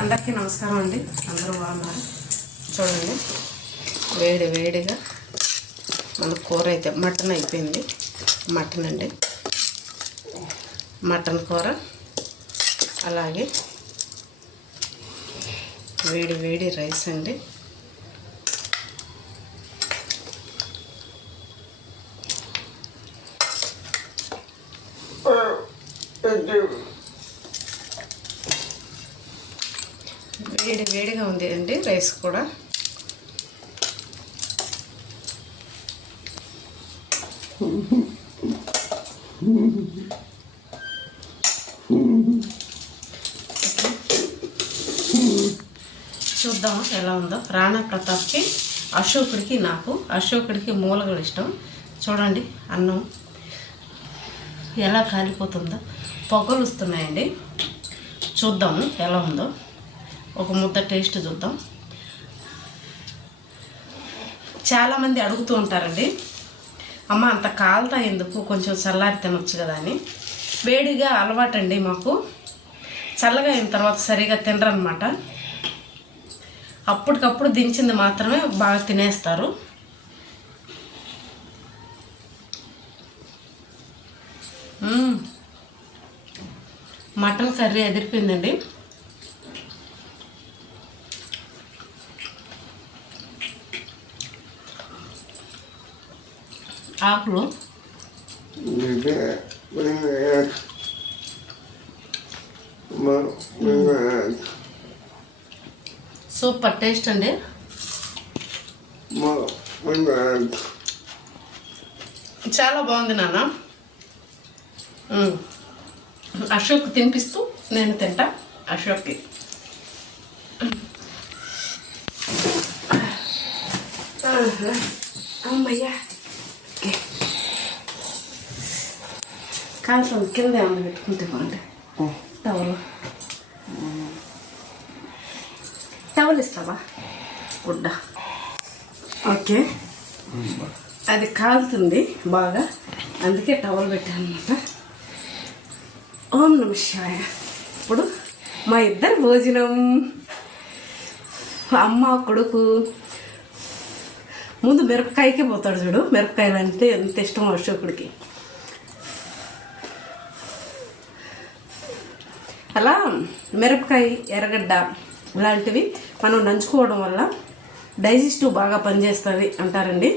అందరికీ నమస్కారం అండి. అందరూ బాగున్నారు? చూడండి. వేడి వేడిగా మన కూర అయితే మటన్ అయిపోయింది. మటన్ అండి. మటన్ కూర. అలాగే వేడి వేడి రైస్ అండి. వేడి వేడిగా ఉంది అండి రైస్ కూడా. చూద్దాం ఎలా ఉందో. రాణా ప్రతాప్కి అశోకుడికి నాకు. అశోకుడికి మూలగలు ఇష్టం. చూడండి అన్నం ఎలా కాలిపోతుందో. పొగలు వస్తున్నాయండి. చూద్దాము ఎలా ఉందో. ఒక ముద్ద టేస్ట్ చూద్దాం. చాలామంది అడుగుతూ ఉంటారండి అమ్మ అంత కాలుతా ఎందుకు? కొంచెం చల్లారి తినొచ్చు కదా అని. వేడిగా అలవాటండి మాకు. చల్లగా అయిన తర్వాత సరిగా తినరనమాట అప్పటికప్పుడు దించింది మాత్రమే బాగా తినేస్తారు. మటన్ కర్రీ ఎదిరిపోయిందండి. ఆకులు? సూపర్ టేస్ట్ అండి. చాలా బాగుంది నాన్న. అశోక్ తినిపిస్తూ నేను తింటా అశోక్కి. అమ్మయ్యా. కాల్సం కింద ఏమన్నా పెట్టుకుంటే బాగుంది టవల్ టవల్ ఇస్తావా గుడ్డ ఓకే అది కాలుతుంది బాగా అందుకే టవల్ పెట్టాను అనమాట ఓం నమ శివాయ ఇప్పుడు మా ఇద్దరు భోజనం అమ్మ కొడుకు ముందు మిరపకాయకి పోతాడు చూడు మిరపకాయలు అంటే ఎంత ఇష్టం అశోకుడికి అలా మిరపకాయ ఎర్రగడ్డ ఇలాంటివి మనం నంచుకోవడం వల్ల డైజెస్టివ్ బాగా పనిచేస్తుంది అంటారండి.